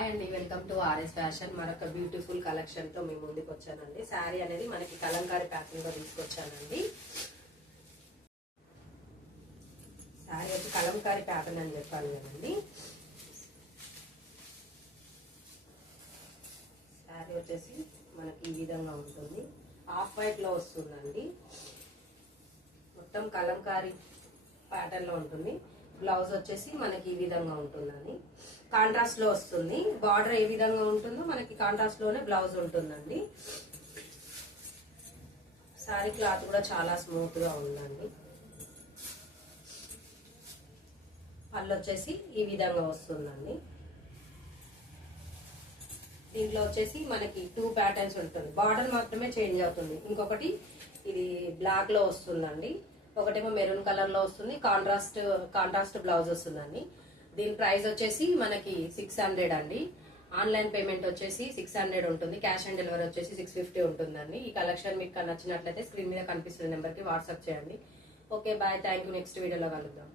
Hi అండి, welcome to RS fashion. మరొక beautiful collection తో మీ ముందుకు వచ్చానండి. శారీ అనేది మనకి కలంకారీ ప్యాటర్న్ తో తీసుకొచ్చానండి. శారీ వచ్చి కలంకారీ ప్యాటర్న్ అని చెప్పాలి కదండి. శారీ వచ్చేసి మనకి ఈ విధంగా ఉంటుంది. హాఫ్ వైట్ లో వస్తుందండి. మొత్తం కలంకారీ ప్యాటర్న్ లో ఉంటుంది. బ్లౌజ్ వచ్చేసి మనకి ఈ విధంగా ఉంటుందండి. కాంట్రాస్ట్ లో వస్తుంది. బార్డర్ ఏ విధంగా ఉంటుందో మనకి కాంట్రాస్ట్ లోనే బ్లౌజ్ ఉంటుందండి. శారీ క్లాత్ కూడా చాలా స్మూత్ గా ఉందండి. పళ్ళు వచ్చేసి ఈ విధంగా వస్తుందండి. దీంట్లో వచ్చేసి మనకి 2 ప్యాటర్న్స్ ఉంటుంది. బార్డర్ మాత్రమే చేంజ్ అవుతుంది. ఇంకొకటి ఇది బ్లాక్ లో వస్తుందండి. ఒకటేమో మెరూన్ కలర్ లో వస్తుంది. కాంట్రాస్ట్ బ్లౌజ్ వస్తుందండి. దీని ప్రైస్ వచ్చేసి మనకి 600 అండి. ఆన్లైన్ పేమెంట్ వచ్చేసి 600 ఉంటుంది. క్యాష్ ఆన్ డెలివరీ వచ్చేసి 650 ఉంటుందండి. ఈ కలెక్షన్ మీకు నచ్చినట్లయితే స్క్రీన్ మీద కనిపిస్తున్న నెంబర్ కి వాట్సాప్ చేయండి. Okay, bye, thank you. Next వీడియోలో కలుద్దాం.